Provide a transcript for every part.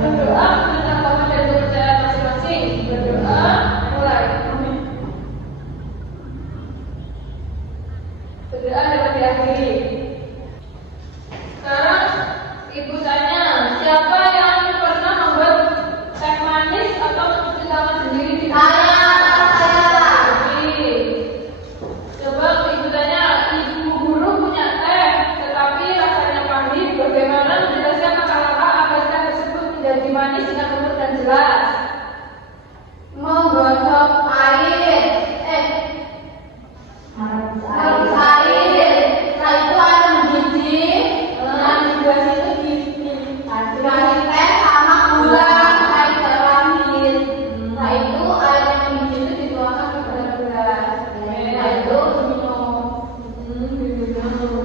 Berdoa menentang agama dan kepercayaan masing-masing. Berdoa, mulai. Berdoa dapat diakhiri. Sekarang ibu tanya, siapa yang pernah membuat teh manis atau cuci tangan sendiri di rumah? Coba ibu tanya, ibu guru punya teh, tetapi rasanya pahit. Bagaimana menjelaskan langkah-langkah agar teh tersebut menjadi manis dengan umur dan jelas? Menggosok air, harus air. Setelah itu air mendidih, dan dikasih itu dikasih teh sama gula kayak jalanin. Setelah itu air yang mendidih itu dituangkan ke dalam gelas. Setelah itu diminum.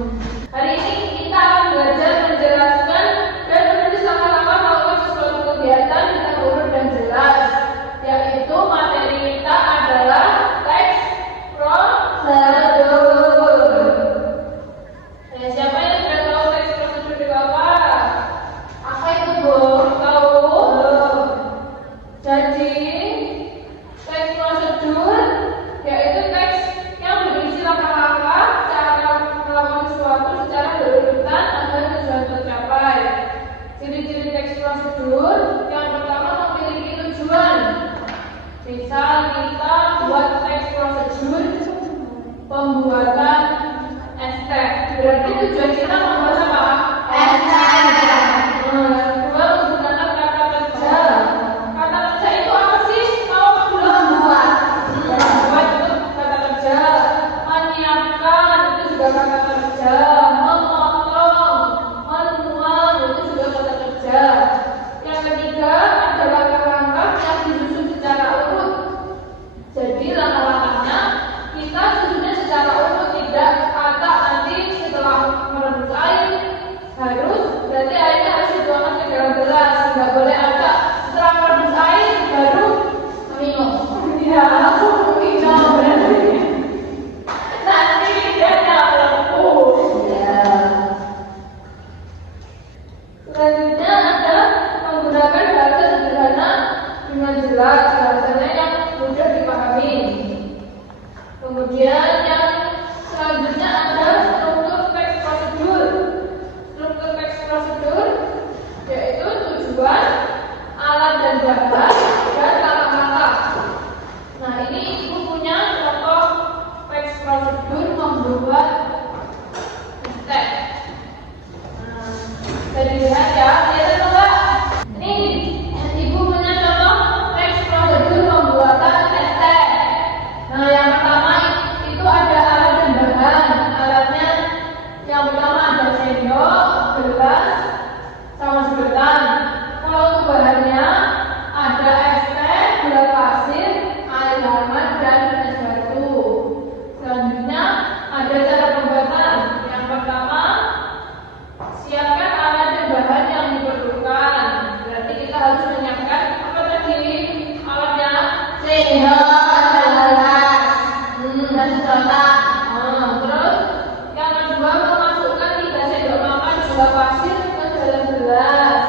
Hari ini kita akan belajar menjelaskan dan menulis langkah-langkah melakukan sesuatu kegiatan dengan urut dan jelas, yaitu materi kita adalah teks prosedur. Siapa yang sudah tahu teks prosedur itu apa? Apa itu, Bu? Tahu? Jadi teks prosedur yaitu teks yang berisi langkah-langkah cara melakukan sesuatu secara berurutan agar tujuan tercapai. Ciri-ciri teks prosedur yang pertama memiliki tujuan. Misal kita buat teks prosedur pembuatan es teh. Berarti tujuan kita membuat apa? Es teh. Kedua, menggunakan kata kerja. Kata kerja itu apa sih? Tahu apa belum? Membuat. Membuat itu kata kerja. Menyiapkan itu juga kata kerja. Memotong, menuang itu juga kata kerja. Yang ketiga adalah langkah-langkah yang disusun secara urut. Jadi langkah-langkahnya kita susunnya secara urut, tidak kata nanti setelah merebus air harus, berarti airnya harus dituangkan ke dalam gelas. Nggak boleh ada setelah merebus air baru Minum. ya langsung minum, berarti nanti lidahnya melepuh. Selanjutnya adalah menggunakan bahasa sederhana dengan jelas, bahasanya yang mudah dipahami. Kemudian yang selanjutnya adalah struktur teks prosedur. Struktur teks prosedur yaitu tujuan, alat dan bahan, dan langkah-langkah. Nah, ini ibu punya contoh teks prosedur membuat es teh. Bisa dilihat ya, lihat atau enggak? Ini ibu punya contoh teks prosedur pembuatan es teh. Nah, yang pertama itu ada alat dan bahan. Alatnya yang pertama ada sendok, gelas, sama sedotan. Kalau untuk bahannya ada es teh, gula pasir, air hangat, dan es batu. Selanjutnya ada cara pembuatan. Yang pertama, siapkan alat dan bahan yang diperlukan. Berarti kita harus menyiapkan apa tadi alatnya? Sendok, gelas, dan sedotan. Terus yang kedua, memasukkan 3 sendok makan gula pasir ke dalam gelas.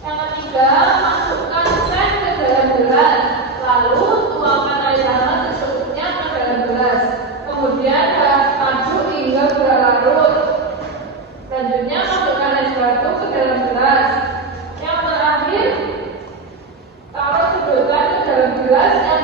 Yang ketiga, masukkan teh ke dalam gelas. Lalu tuangkan air hangat secukupnya ke dalam gelas. Kemudian aduk hingga berlarut. Selanjutnya masukkan es batu ke dalam gelas. Yang terakhir, taruh sedotan ke dalam gelas yang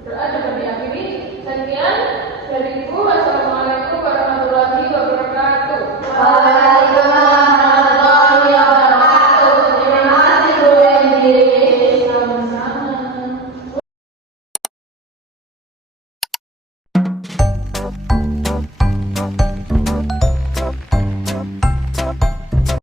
Doa dapat diakhiri. Sekian dari Ibu. Wassalamualaikum warahmatullahi wabarakatuh.